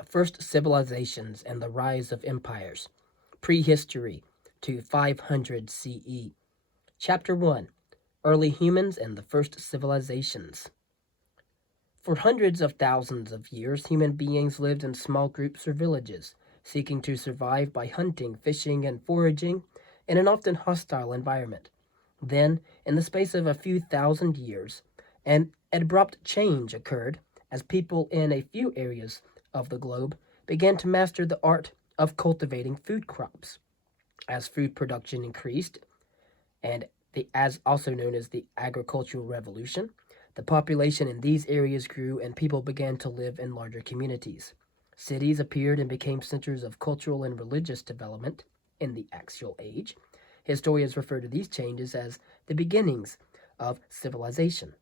The First Civilizations and the Rise of Empires, Prehistory to 500 CE. Chapter 1, Early Humans and the First Civilizations. For hundreds of thousands of years, human beings lived in small groups or villages, seeking to survive by hunting, fishing, and foraging in an often hostile environment. Then, in the space of a few thousand years, an abrupt change occurred as people in a few areas of the globe began to master the art of cultivating food crops. As food production increased, and as also known as the agricultural revolution, the population in these areas grew and people began to live in larger communities. Cities appeared and became centers of cultural and religious development in the Axial Age. Historians refer to these changes as the beginnings of civilization.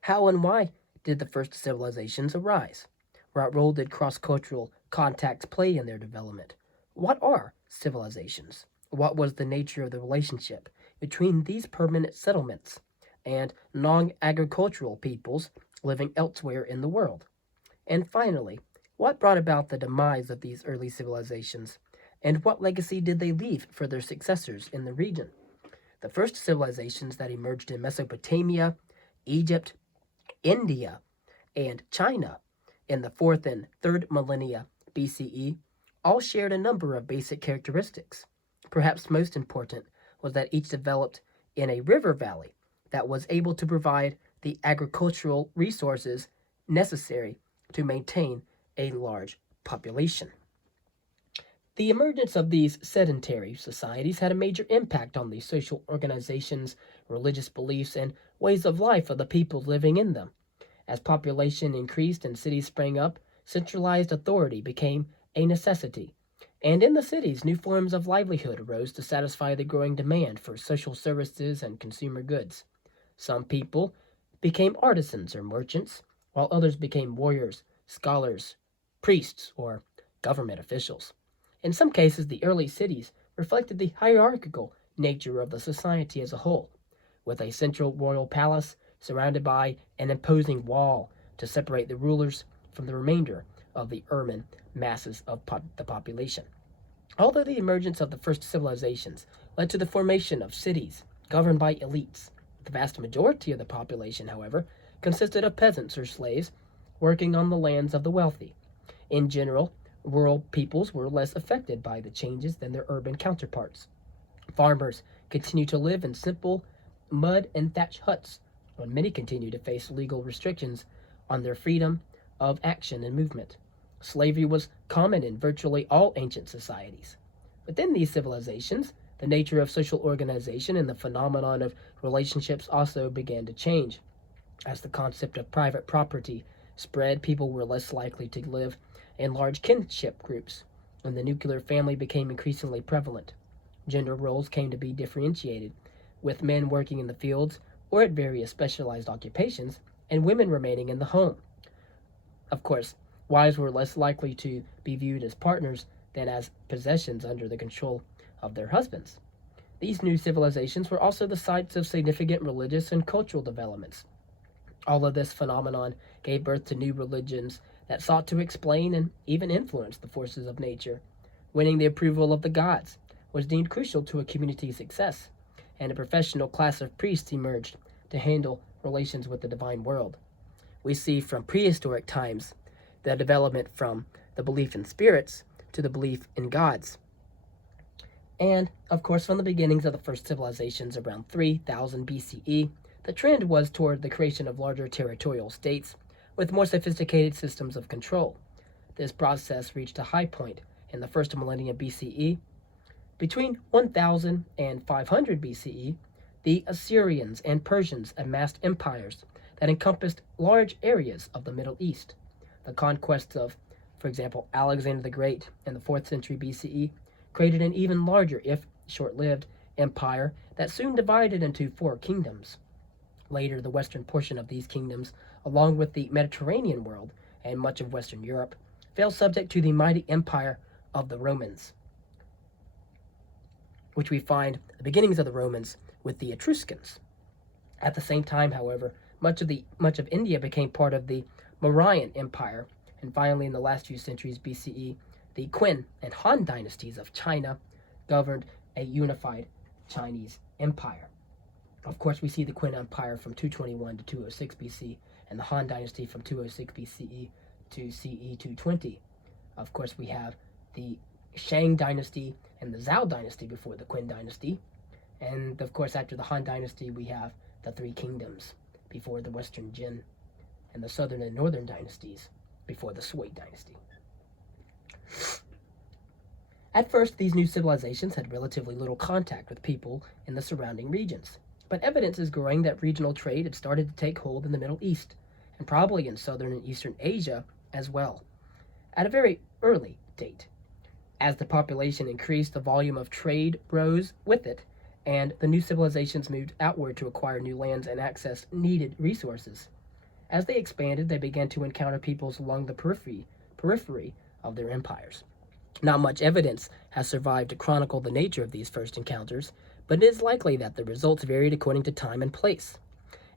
How and why did the first civilizations arise? What role did cross-cultural contacts play in their development? What are civilizations? What was the nature of the relationship between these permanent settlements and non-agricultural peoples living elsewhere in the world? And finally, what brought about the demise of these early civilizations, and what legacy did they leave for their successors in the region? The first civilizations that emerged in Mesopotamia, Egypt, India, and China in the 4th and 3rd millennia BCE all shared a number of basic characteristics. Perhaps most important was that each developed in a river valley that was able to provide the agricultural resources necessary to maintain a large population. The emergence of these sedentary societies had a major impact on the social organizations, religious beliefs, and ways of life of the people living in them. As population increased and cities sprang up, centralized authority became a necessity. And in the cities, new forms of livelihood arose to satisfy the growing demand for social services and consumer goods. Some people became artisans or merchants, while others became warriors, scholars, priests, or government officials. In some cases, the early cities reflected the hierarchical nature of the society as a whole, with a central royal palace surrounded by an imposing wall to separate the rulers from the remainder of the urban masses of the population. Although the emergence of the first civilizations led to the formation of cities governed by elites, the vast majority of the population, however, consisted of peasants or slaves working on the lands of the wealthy. In general, rural peoples were less affected by the changes than their urban counterparts. Farmers continued to live in simple mud and thatch huts, while many continued to face legal restrictions on their freedom of action and movement. Slavery was common in virtually all ancient societies. Within these civilizations, the nature of social organization and the phenomenon of relationships also began to change. As the concept of private property spread, people were less likely to live in large kinship groups, and the nuclear family became increasingly prevalent. Gender roles came to be differentiated, with men working in the fields or at various specialized occupations, and women remaining in the home. Of course, wives were less likely to be viewed as partners than as possessions under the control of their husbands. These new civilizations were also the sites of significant religious and cultural developments. All of this phenomenon gave birth to new religions that sought to explain and even influence the forces of nature. Winning the approval of the gods was deemed crucial to a community's success, and a professional class of priests emerged to handle relations with the divine world. We see from prehistoric times the development from the belief in spirits to the belief in gods. And, of course, from the beginnings of the first civilizations around 3000 BCE, the trend was toward the creation of larger territorial states with more sophisticated systems of control. This process reached a high point in the first millennium BCE. Between 1000 and 500 BCE, the Assyrians and Persians amassed empires that encompassed large areas of the Middle East. The conquests of, for example, Alexander the Great in the 4th century BCE created an even larger, if short-lived, empire that soon divided into 4 kingdoms. Later, the western portion of these kingdoms, along with the Mediterranean world and much of Western Europe, fell subject to the mighty empire of the Romans, which we find the beginnings of the Romans with the Etruscans. At the same time, however, much of India became part of the Mauryan Empire, And finally, in the last few centuries BCE, the Qin and Han dynasties of China governed a unified Chinese empire. Of course, we see the Qin Empire from 221 to 206 BC, and the Han Dynasty from 206 BCE to CE 220. Of course, we have the Shang Dynasty and the Zhou Dynasty before the Qin Dynasty. And, of course, after the Han Dynasty, we have the Three Kingdoms before the Western Jin, and the Southern and Northern Dynasties before the Sui Dynasty. At first, these new civilizations had relatively little contact with people in the surrounding regions. But evidence is growing that regional trade had started to take hold in the Middle East, and probably in Southern and Eastern Asia as well, at a very early date. As the population increased, the volume of trade rose with it, and the new civilizations moved outward to acquire new lands and access needed resources. As they expanded, they began to encounter peoples along the periphery of their empires. Not much evidence has survived to chronicle the nature of these first encounters, but it is likely that the results varied according to time and place.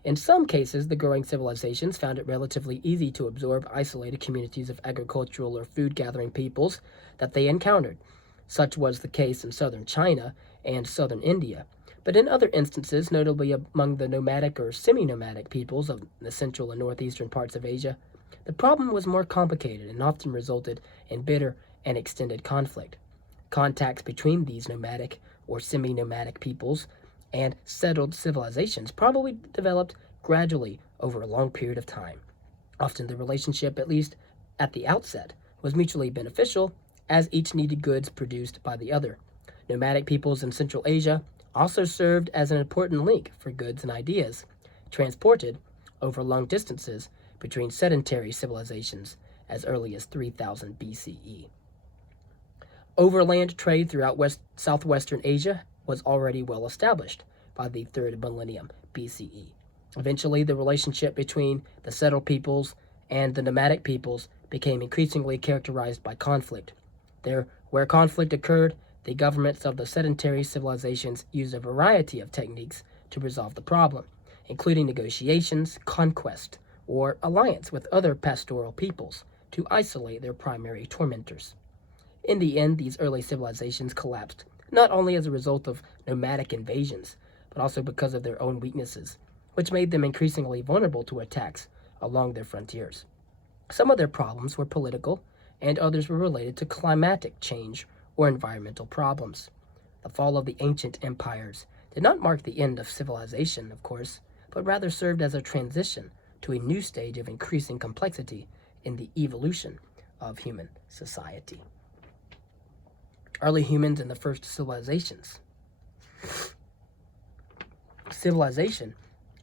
In some cases, the growing civilizations found it relatively easy to absorb isolated communities of agricultural or food-gathering peoples that they encountered. Such was the case in southern China and southern India. But in other instances, notably among the nomadic or semi-nomadic peoples of the central and northeastern parts of Asia, the problem was more complicated and often resulted in bitter and extended conflict. Contacts between these nomadic or semi-nomadic peoples and settled civilizations probably developed gradually over a long period of time. Often the relationship, at least at the outset, was mutually beneficial, as each needed goods produced by the other. Nomadic peoples in Central Asia also served as an important link for goods and ideas transported over long distances between sedentary civilizations as early as 3000 BCE. Overland trade throughout southwestern Asia was already well established by the 3rd millennium BCE. Eventually, the relationship between the settled peoples and the nomadic peoples became increasingly characterized by conflict. Where conflict occurred, the governments of the sedentary civilizations used a variety of techniques to resolve the problem, including negotiations, conquest, or alliance with other pastoral peoples to isolate their primary tormentors. In the end, these early civilizations collapsed, not only as a result of nomadic invasions, but also because of their own weaknesses, which made them increasingly vulnerable to attacks along their frontiers. Some of their problems were political, and others were related to climatic change or environmental problems. The fall of the ancient empires did not mark the end of civilization, of course, but rather served as a transition to a new stage of increasing complexity in the evolution of human society. Early humans and the first civilizations. Civilization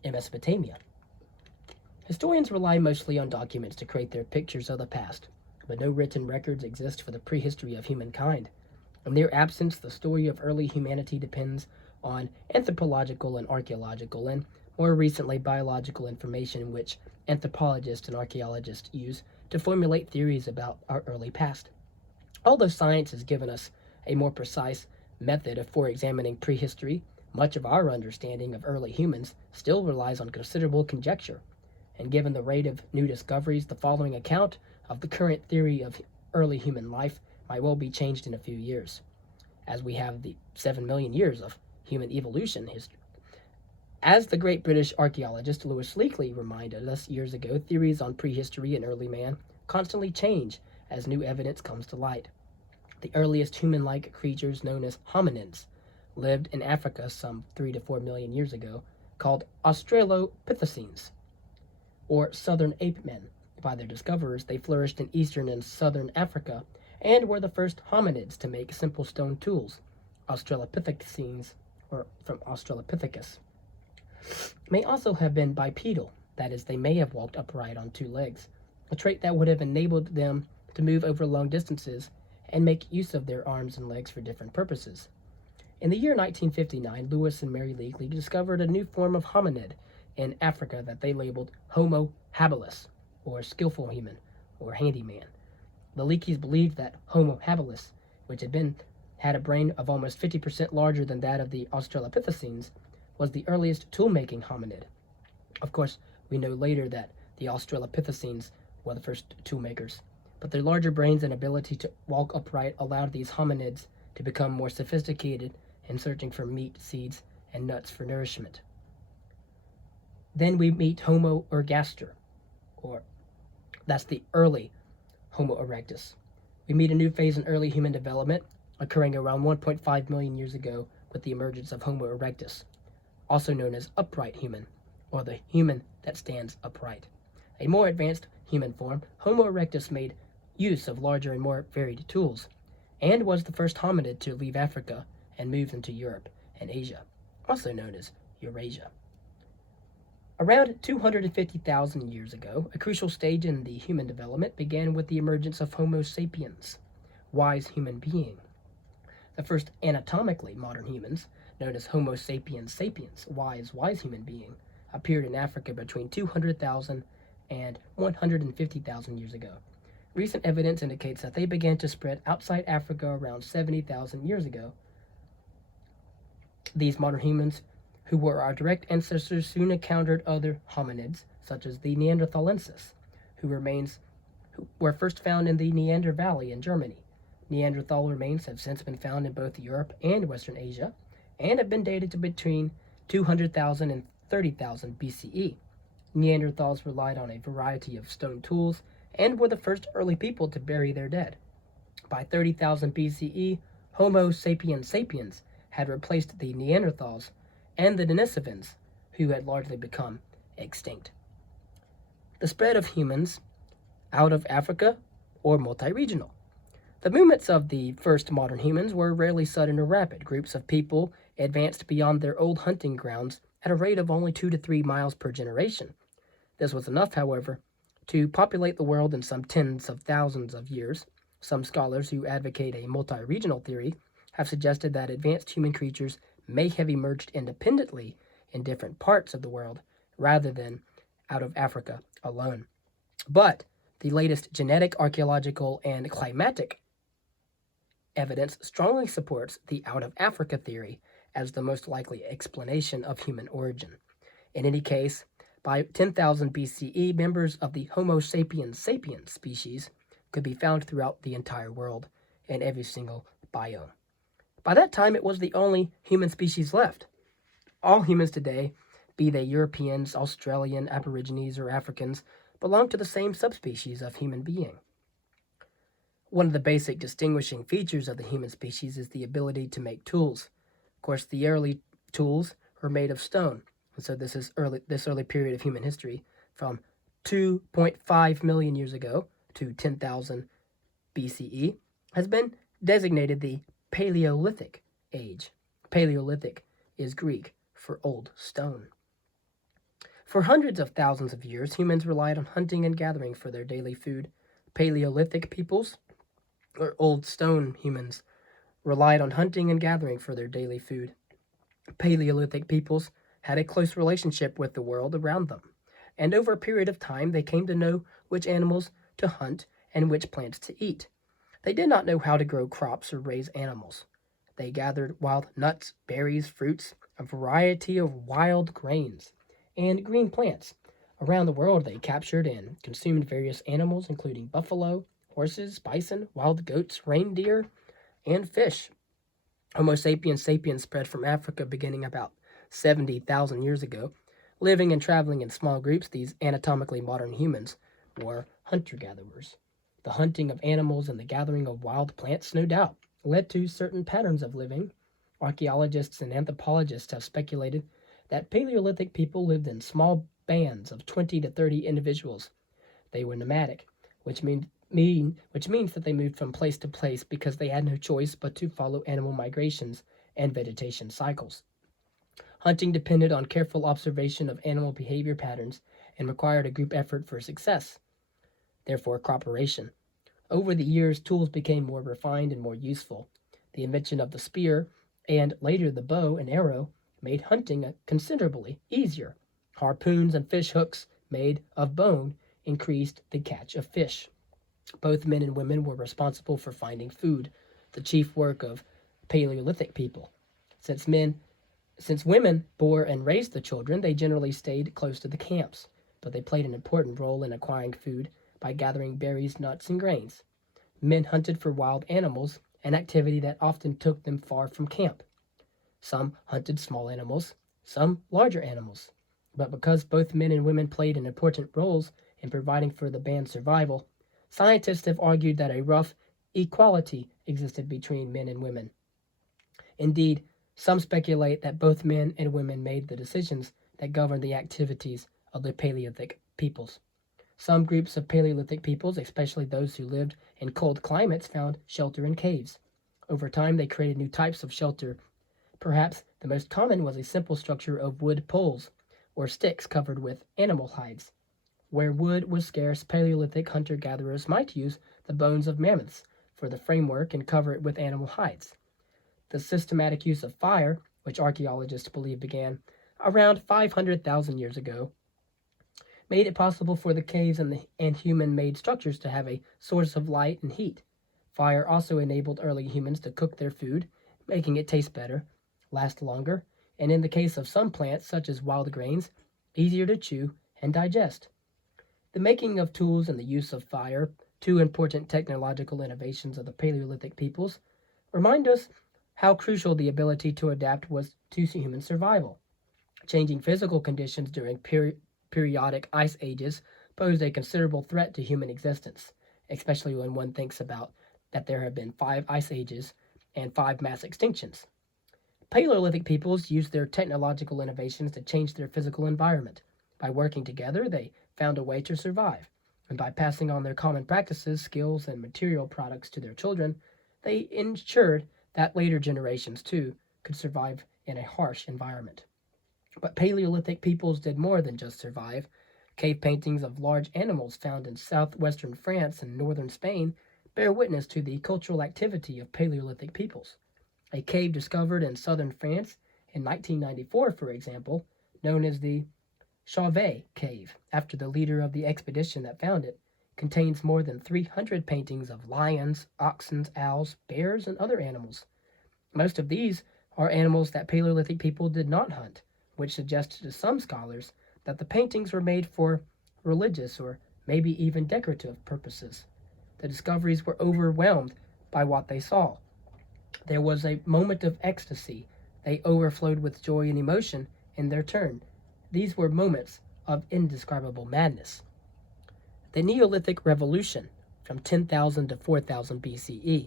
in Mesopotamia. Historians rely mostly on documents to create their pictures of the past, but no written records exist for the prehistory of humankind. In their absence, the story of early humanity depends on anthropological and archaeological, and more recently biological information which anthropologists and archaeologists use to formulate theories about our early past. Although science has given us a more precise method for examining prehistory, much of our understanding of early humans still relies on considerable conjecture. And given the rate of new discoveries, the following account of the current theory of early human life might well be changed in a few years, as we have the 7 million years of human evolution history. As the great British archaeologist Louis Leakey reminded us years ago, theories on prehistory and early man constantly change as new evidence comes to light. The earliest human-like creatures, known as hominids, lived in Africa some 3 to 4 million years ago, called Australopithecines, or southern ape men. By their discoverers, they flourished in eastern and southern Africa and were the first hominids to make simple stone tools. Australopithecines, or from Australopithecus, may also have been bipedal, that is, they may have walked upright on 2 legs, a trait that would have enabled them to move over long distances and make use of their arms and legs for different purposes. In the year 1959, Louis and Mary Leakey discovered a new form of hominid in Africa that they labeled Homo habilis, or skillful human, or handyman. The Leakeys believed that Homo habilis, which had a brain of almost 50% larger than that of the Australopithecines, was the earliest tool-making hominid. Of course, we know later that the Australopithecines were the first tool makers but their larger brains and ability to walk upright allowed these hominids to become more sophisticated in searching for meat, seeds, and nuts for nourishment. Then we meet Homo ergaster, or that's the early Homo erectus. We meet a new phase in early human development, occurring around 1.5 million years ago with the emergence of Homo erectus, also known as upright human, or the human that stands upright. A more advanced human form, Homo erectus made use of larger and more varied tools, and was the first hominid to leave Africa and move into Europe and Asia, also known as Eurasia. Around 250,000 years ago, a crucial stage in the human development began with the emergence of Homo sapiens, wise human being. The first anatomically modern humans, known as Homo sapiens sapiens, wise human being, appeared in Africa between 200,000 and 150,000 years ago. Recent evidence indicates that they began to spread outside Africa around 70,000 years ago. These modern humans, who were our direct ancestors, soon encountered other hominids, such as the Neanderthalensis, who were first found in the Neander Valley in Germany. Neanderthal remains have since been found in both Europe and Western Asia, and have been dated to between 200,000 and 30,000 BCE. Neanderthals relied on a variety of stone tools and were the first early people to bury their dead. By 30,000 BCE, Homo sapiens sapiens had replaced the Neanderthals and the Denisovans, who had largely become extinct. The spread of humans out of Africa, or multi-regional. The movements of the first modern humans were rarely sudden or rapid. Groups of people advanced beyond their old hunting grounds at a rate of only 2 to 3 miles per generation. This was enough, however, to populate the world in some tens of thousands of years. Some scholars who advocate a multi-regional theory have suggested that advanced human creatures may have emerged independently in different parts of the world rather than out of Africa alone. But the latest genetic, archaeological, and climatic evidence strongly supports the out of Africa theory as the most likely explanation of human origin. In any case, by 10,000 BCE, members of the Homo sapiens sapiens species could be found throughout the entire world in every single biome. By that time, it was the only human species left. All humans today, be they Europeans, Australian, Aborigines, or Africans, belong to the same subspecies of human being. One of the basic distinguishing features of the human species is the ability to make tools. Of course, the early tools were made of stone, and so this early period of human history, from 2.5 million years ago to 10,000 BCE, has been designated the Paleolithic age. Paleolithic is Greek for old stone. For hundreds of thousands of years, humans relied on hunting and gathering for their daily food. Paleolithic peoples, or old stone humans, relied on hunting and gathering for their daily food. Paleolithic peoples had a close relationship with the world around them, and over a period of time they came to know which animals to hunt and which plants to eat. They did not know how to grow crops or raise animals. They gathered wild nuts, berries, fruits, a variety of wild grains, and green plants. Around the world, they captured and consumed various animals, including buffalo, horses, bison, wild goats, reindeer, and fish. Homo sapiens sapiens spread from Africa beginning about 70,000 years ago. Living and traveling in small groups, these anatomically modern humans were hunter-gatherers. The hunting of animals and the gathering of wild plants, no doubt, led to certain patterns of living. Archaeologists and anthropologists have speculated that Paleolithic people lived in small bands of 20 to 30 individuals. They were nomadic, which means that they moved from place to place because they had no choice but to follow animal migrations and vegetation cycles. Hunting depended on careful observation of animal behavior patterns and required a group effort for success, therefore cooperation. Over the years, tools became more refined and more useful. The invention of the spear, and later the bow and arrow, made hunting considerably easier. Harpoons and fish hooks made of bone increased the catch of fish. Both men and women were responsible for finding food, the chief work of Paleolithic people. Since women bore and raised the children, they generally stayed close to the camps, but they played an important role in acquiring food by gathering berries, nuts, and grains. Men hunted for wild animals, an activity that often took them far from camp. Some hunted small animals, some larger animals. But because both men and women played important roles in providing for the band's survival, scientists have argued that a rough equality existed between men and women. Indeed, some speculate that both men and women made the decisions that governed the activities of the Paleolithic peoples. Some groups of Paleolithic peoples, especially those who lived in cold climates, found shelter in caves. Over time, they created new types of shelter. Perhaps the most common was a simple structure of wood poles, or sticks covered with animal hides. Where wood was scarce, Paleolithic hunter-gatherers might use the bones of mammoths for the framework and cover it with animal hides. The systematic use of fire, which archaeologists believe began around 500,000 years ago, made it possible for the caves and human-made structures to have a source of light and heat. Fire also enabled early humans to cook their food, making it taste better, last longer, and in the case of some plants, such as wild grains, easier to chew and digest. The making of tools and the use of fire, two important technological innovations of the Paleolithic peoples, remind us how crucial the ability to adapt was to human survival. Changing physical conditions during periodic ice ages posed a considerable threat to human existence, especially when one thinks about that there have been 5 ice ages and 5 mass extinctions. Paleolithic peoples used their technological innovations to change their physical environment. By working together, they found a way to survive, and by passing on their common practices, skills, and material products to their children, they ensured that later generations, too, could survive in a harsh environment. But Paleolithic peoples did more than just survive. Cave paintings of large animals found in southwestern France and northern Spain bear witness to the cultural activity of Paleolithic peoples. A cave discovered in southern France in 1994, for example, known as the Chauvet Cave, after the leader of the expedition that found it, contains more than 300 paintings of lions, oxen, owls, bears, and other animals. Most of these are animals that Paleolithic people did not hunt, which suggests to some scholars that the paintings were made for religious or maybe even decorative purposes. The discoveries were overwhelmed by what they saw. There was a moment of ecstasy. They overflowed with joy and emotion in their turn. These were moments of indescribable madness. The Neolithic Revolution, from 10,000 to 4000 BCE.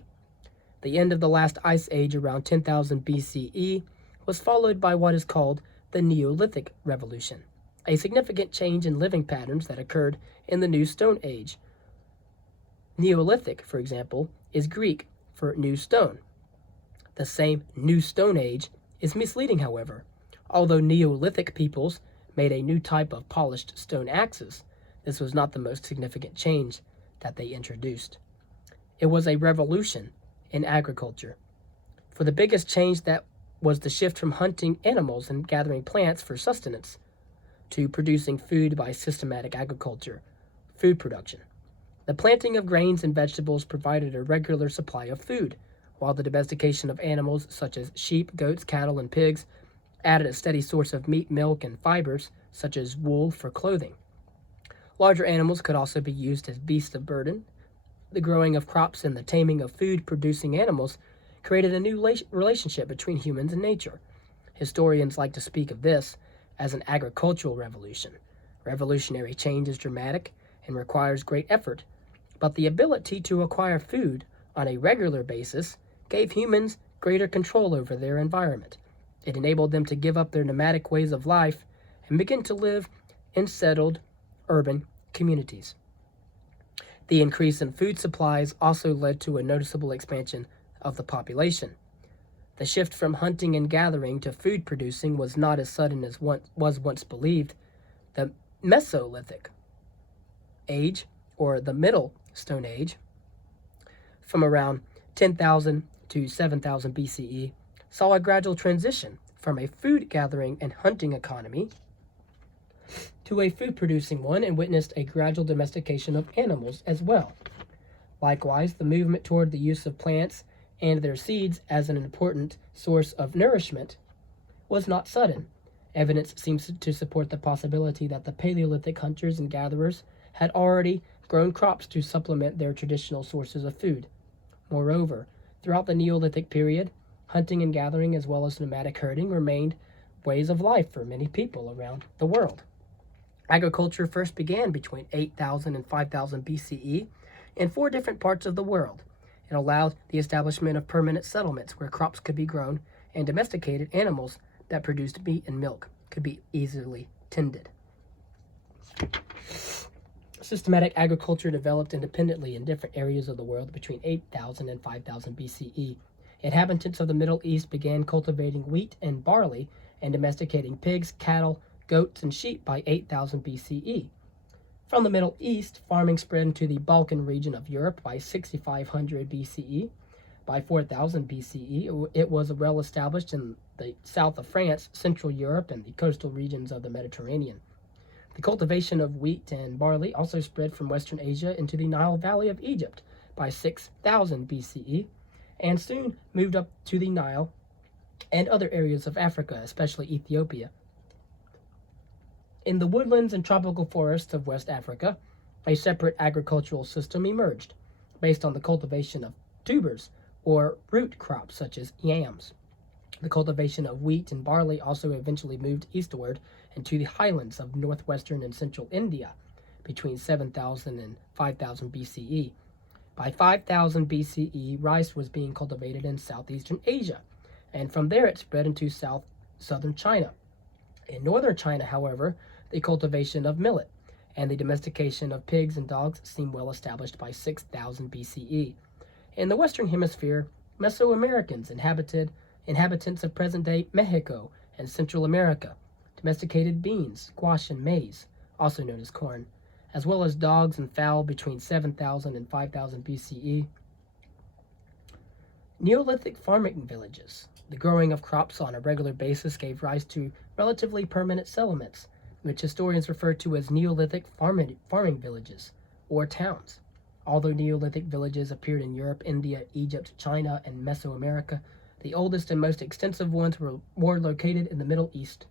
The end of the last ice age around 10,000 BCE was followed by what is called the Neolithic Revolution, a significant change in living patterns that occurred in the New Stone Age. Neolithic, for example, is Greek for new stone. The same New Stone Age is misleading, however. Although Neolithic peoples made a new type of polished stone axes, this was not the most significant change that they introduced. It was a revolution in agriculture. For the biggest change that was the shift from hunting animals and gathering plants for sustenance to producing food by systematic agriculture, food production. The planting of grains and vegetables provided a regular supply of food, while the domestication of animals such as sheep, goats, cattle, and pigs added a steady source of meat, milk, and fibers such as wool for clothing. Larger animals could also be used as beasts of burden. The growing of crops and the taming of food-producing animals created a new relationship between humans and nature. Historians like to speak of this as an agricultural revolution. Revolutionary change is dramatic and requires great effort, but the ability to acquire food on a regular basis gave humans greater control over their environment. It enabled them to give up their nomadic ways of life and begin to live in settled urban communities. The increase in food supplies also led to a noticeable expansion of the population. The shift from hunting and gathering to food producing was not as sudden as was once believed. The Mesolithic Age, or the Middle Stone Age, from around 10,000 to 7,000 BCE, saw a gradual transition from a food-gathering and hunting economy to a food-producing one and witnessed a gradual domestication of animals as well. Likewise, the movement toward the use of plants and their seeds as an important source of nourishment was not sudden. Evidence seems to support the possibility that the Paleolithic hunters and gatherers had already grown crops to supplement their traditional sources of food. Moreover, throughout the Neolithic period, hunting and gathering as well as nomadic herding remained ways of life for many people around the world. Agriculture first began between 8,000 and 5,000 BCE in 4 different parts of the world. It allowed the establishment of permanent settlements where crops could be grown and domesticated animals that produced meat and milk could be easily tended. Systematic agriculture developed independently in different areas of the world between 8,000 and 5,000 BCE. Inhabitants of the Middle East began cultivating wheat and barley and domesticating pigs, cattle, goats, and sheep by 8,000 BCE. From the Middle East, farming spread into the Balkan region of Europe by 6,500 BCE. By 4000 BCE, it was well established in the south of France, Central Europe, and the coastal regions of the Mediterranean. The cultivation of wheat and barley also spread from Western Asia into the Nile Valley of Egypt by 6000 BCE, and soon moved up to the Nile and other areas of Africa, especially Ethiopia. In the woodlands and tropical forests of West Africa, a separate agricultural system emerged, based on the cultivation of tubers or root crops such as yams. The cultivation of wheat and barley also eventually moved eastward into the highlands of northwestern and central India between 7,000 and 5,000 BCE. By 5,000 BCE, rice was being cultivated in southeastern Asia, and from there it spread into southern China. In northern China, however, the cultivation of millet and the domestication of pigs and dogs seemed well established by 6,000 BCE. In the Western Hemisphere, Mesoamericans, inhabitants of present-day Mexico and Central America, domesticated beans, squash, and maize, also known as corn, as well as dogs and fowl between 7,000 and 5,000 BCE. Neolithic farming villages. The growing of crops on a regular basis gave rise to relatively permanent settlements, which historians refer to as Neolithic farming villages, or towns. Although Neolithic villages appeared in Europe, India, Egypt, China, and Mesoamerica, the oldest and most extensive ones were more located in the Middle East.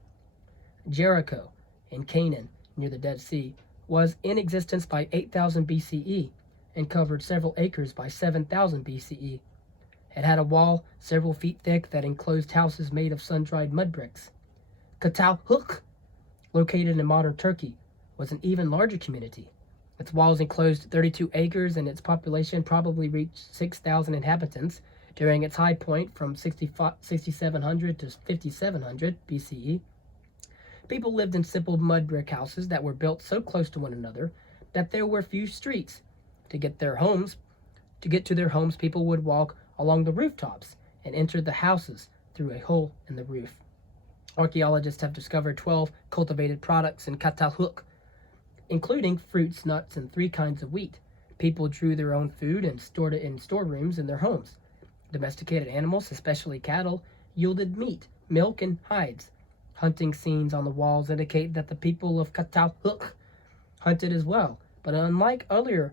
Jericho, in Canaan, near the Dead Sea, was in existence by 8,000 BCE and covered several acres by 7,000 BCE. It had a wall several feet thick that enclosed houses made of sun-dried mud bricks. Catalhuk, located in modern Turkey, was an even larger community. Its walls enclosed 32 acres and its population probably reached 6,000 inhabitants during its high point from 6,700 to 5,700 BCE. People lived in simple mud brick houses that were built so close to one another that there were few streets. To get to their homes, people would walk along the rooftops and enter the houses through a hole in the roof. Archaeologists have discovered 12 cultivated products in Catalhuk, including fruits, nuts, and 3 kinds of wheat. People drew their own food and stored it in storerooms in their homes. Domesticated animals, especially cattle, yielded meat, milk, and hides. Hunting scenes on the walls indicate that the people of Catalhuk hunted as well, but unlike earlier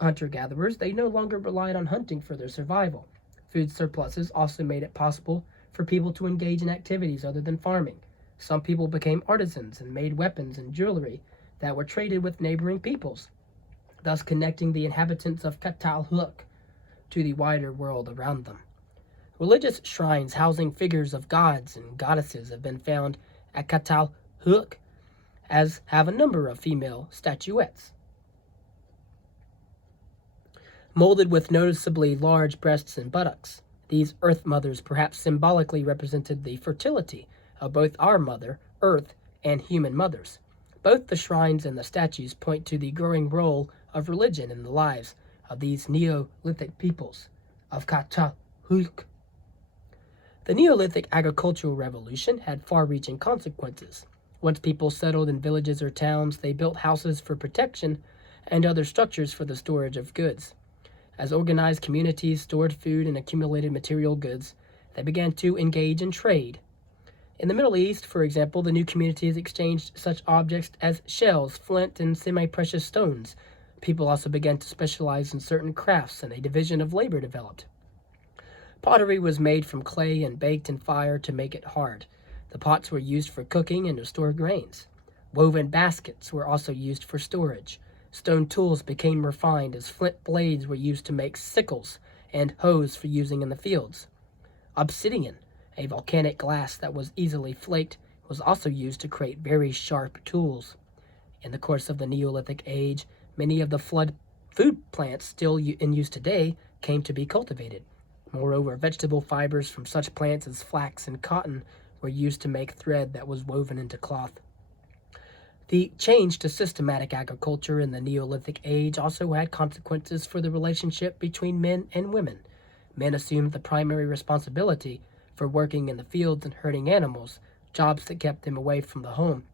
hunter-gatherers, they no longer relied on hunting for their survival. Food surpluses also made it possible for people to engage in activities other than farming. Some people became artisans and made weapons and jewelry that were traded with neighboring peoples, thus connecting the inhabitants of Catalhuk to the wider world around them. Religious shrines housing figures of gods and goddesses have been found at Catalhuk, as have a number of female statuettes. Molded with noticeably large breasts and buttocks, these earth mothers perhaps symbolically represented the fertility of both our mother, Earth, and human mothers. Both the shrines and the statues point to the growing role of religion in the lives of these Neolithic peoples of Catalhuk. The Neolithic agricultural revolution had far-reaching consequences. Once people settled in villages or towns, they built houses for protection and other structures for the storage of goods. As organized communities stored food and accumulated material goods, they began to engage in trade. In the Middle East, for example, the new communities exchanged such objects as shells, flint, and semi-precious stones. People also began to specialize in certain crafts, and a division of labor developed. Pottery was made from clay and baked in fire to make it hard. The pots were used for cooking and to store grains. Woven baskets were also used for storage. Stone tools became refined as flint blades were used to make sickles and hoes for using in the fields. Obsidian, a volcanic glass that was easily flaked, was also used to create very sharp tools. In the course of the Neolithic age, many of the food plants still in use today came to be cultivated. Moreover, vegetable fibers from such plants as flax and cotton were used to make thread that was woven into cloth. The change to systematic agriculture in the Neolithic age also had consequences for the relationship between men and women. Men assumed the primary responsibility for working in the fields and herding animals, jobs that kept them away from the home.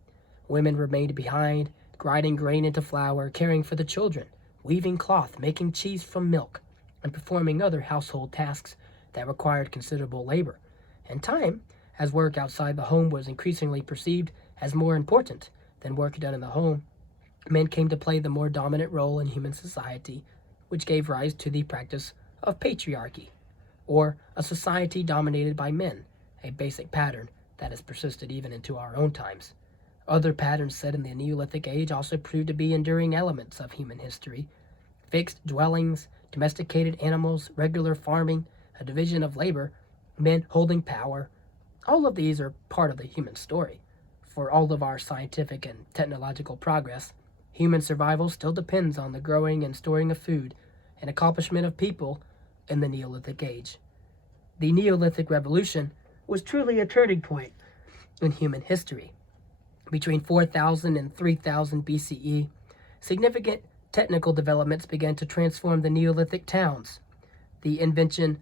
Women remained behind, grinding grain into flour, caring for the children, weaving cloth, making cheese from milk, and performing other household tasks that required considerable labor. In time, as work outside the home was increasingly perceived as more important than work done in the home, men came to play the more dominant role in human society, which gave rise to the practice of patriarchy, or a society dominated by men, a basic pattern that has persisted even into our own times. Other patterns set in the Neolithic age also proved to be enduring elements of human history. Fixed dwellings, domesticated animals, regular farming, a division of labor, men holding power. All of these are part of the human story. For all of our scientific and technological progress, human survival still depends on the growing and storing of food, an accomplishment of people in the Neolithic age. The Neolithic Revolution was truly a turning point in human history. Between 4000 and 3000 BCE, significant technical developments began to transform the Neolithic towns. The invention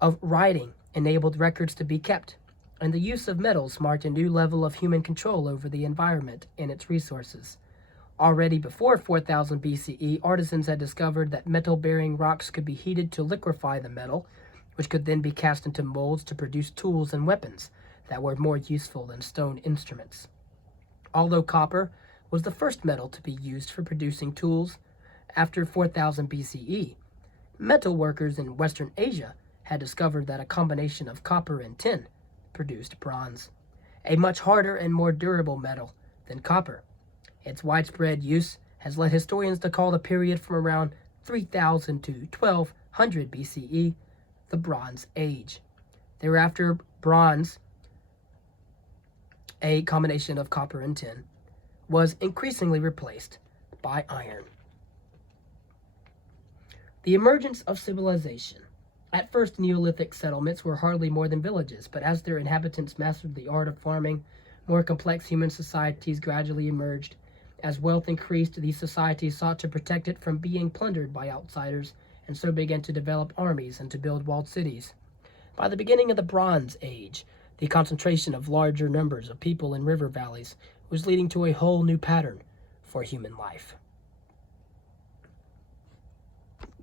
of writing enabled records to be kept, and the use of metals marked a new level of human control over the environment and its resources. Already before 4000 BCE, artisans had discovered that metal-bearing rocks could be heated to liquefy the metal, which could then be cast into molds to produce tools and weapons that were more useful than stone instruments. Although copper was the first metal to be used for producing tools after 4000 BCE, metal workers in Western Asia had discovered that a combination of copper and tin produced bronze, a much harder and more durable metal than copper. Its widespread use has led historians to call the period from around 3000 to 1200 BCE the Bronze Age. Thereafter, bronze, a combination of copper and tin, was increasingly replaced by iron. The emergence of civilization. At first, Neolithic settlements were hardly more than villages, but as their inhabitants mastered the art of farming, more complex human societies gradually emerged. As wealth increased, these societies sought to protect it from being plundered by outsiders, and so began to develop armies and to build walled cities. By the beginning of the Bronze Age, the concentration of larger numbers of people in river valleys was leading to a whole new pattern for human life.